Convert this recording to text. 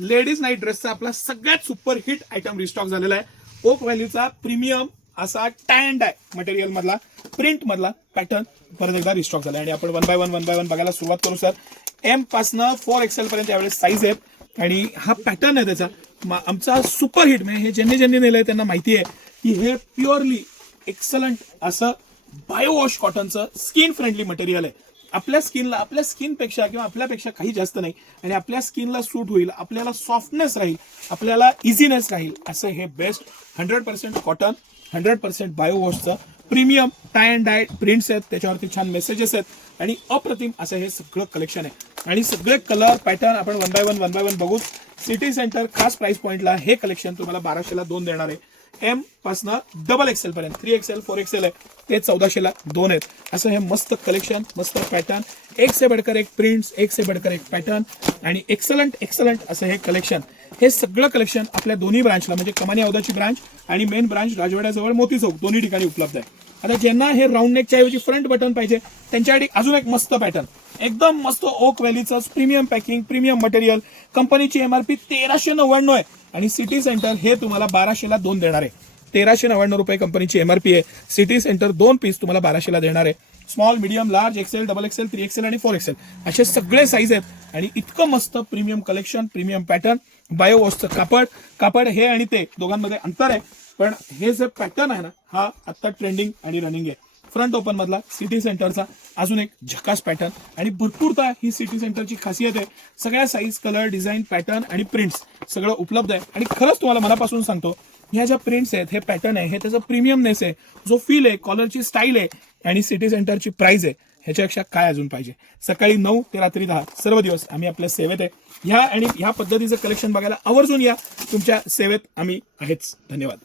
Ladies night ड्रेसचा आपला सगळ्यात super hit item restock झालेला आहे। ओक व्हॅल्यूचा प्रीमियम असा टाय अँड डाय मटेरियल मधला प्रिंट मधला पॅटर्न परत एकदा रिस्टॉक झाला आणि आपण वन बाय वन बघायला सुरुवात करू सर। एम पासनं 4XL पर्यंत यावेळेस साईज आहेत आणि हा पॅटर्न आहे त्याचा आमचा सुपर हिट। म्हणजे हे ज्यांनी नेलंय त्यांना माहिती आहे की हे प्युअरली एक्सलंट असं बायोवॉश कॉटनचं स्किन फ्रेंडली मटेरियल आहे। आपल्या स्किनपेक्षा किंवा आपल्यापेक्षा काही जास्त नाही आणि आपल्या स्किनला सूट होईल, आपल्याला सॉफ्टनेस राहील, आपल्याला इझीनेस राहील असं हे बेस्ट 100% कॉटन 100% बायोवॉशचं premium tie and dye prints आहेत, त्याच्यावरती छान मेसेजेस आहेत आणि अप्रतिम असं हे सगळं कलेक्शन आहे आणि सगळे कलर पॅटर्न आपण वन बाय वन बघू। सिटी सेंटर खास प्राइस पॉइंटला हे कलेक्शन तुम्हाला 1200ला 2 देणार आहे। एम पासनं XXL पर्यंत 3XL 4XL आहे ते 1400ला 2 आहेत। असं हे मस्त कलेक्शन, मस्त पॅटर्न, एक से बढ़कर एक प्रिंट्स, एक से बढ़कर एक पॅटर्न आणि एक्सलंट असं हे कलेक्शन। हे सगळं कलेक्शन आपल्या दोन्ही ब्रांचला म्हणजे कमानी औदाची ब्रांच आणि मेन ब्रांच राजवाड्याजवळ मोती चौक दोन्ही ठिकाणी उपलब्ध आहे। आता ज्यांना हे राऊंड नेकच्या ऐवजी फ्रंट बटन पाहिजे त्यांच्यासाठी अजून एक मस्त पॅटर्न, एकदम मस्त ओक व्हॅलीचं प्रीमियम पॅकिंग, प्रीमियम मटेरियल, कंपनीची MRP 1399 आहे आणि सिटी सेंटर हे तुम्हाला 1200ला 2 देणार आहे। 1399 रुपये कंपनीची MRP आहे। सिटी सेंटर 2 पीस तुम्हाला 1200ला देणार आहे। Small, medium, large, XL, XXL, 3XL आणि 4XL असे सगळे साईज आहेत आणि इतकं मस्त प्रीमियम कलेक्शन, प्रीमियम पॅटर्न, बायोवॉशचं कापड हे आणि ते दोघांमध्ये अंतर आहे, पण हे जे पॅटर्न आहे ना हा आता ट्रेंडिंग आणि रनिंग आहे। फ्रंट ओपन मधला सिटी सेंटरचा अजून एक झकास पॅटर्न आणि भरपूरता ही सिटी सेंटरची खासियत आहे। सगळ्या साईज, कलर, डिझाईन, पॅटर्न आणि प्रिंट्स सगळं उपलब्ध आहे आणि खरंच तुम्हाला मनापासून सांगतो ह्या ज्या प्रिंट्स आहेत, हे पॅटर्न आहे, हे त्याचं प्रीमियमनेस आहे, जो फील आहे, कॉलरची स्टाईल आहे आणि सिटी सेंटरची प्राइस आहे, ह्याच्यापेक्षा काय अजून पाहिजे। सकाळी 9 ते रात्री 10 सर्व दिवस आम्ही आपल्या सेवेत आहे। ह्या पद्धतीचं कलेक्शन बघायला आवर्जून या, तुमच्या सेवेत आम्ही आहेच। धन्यवाद।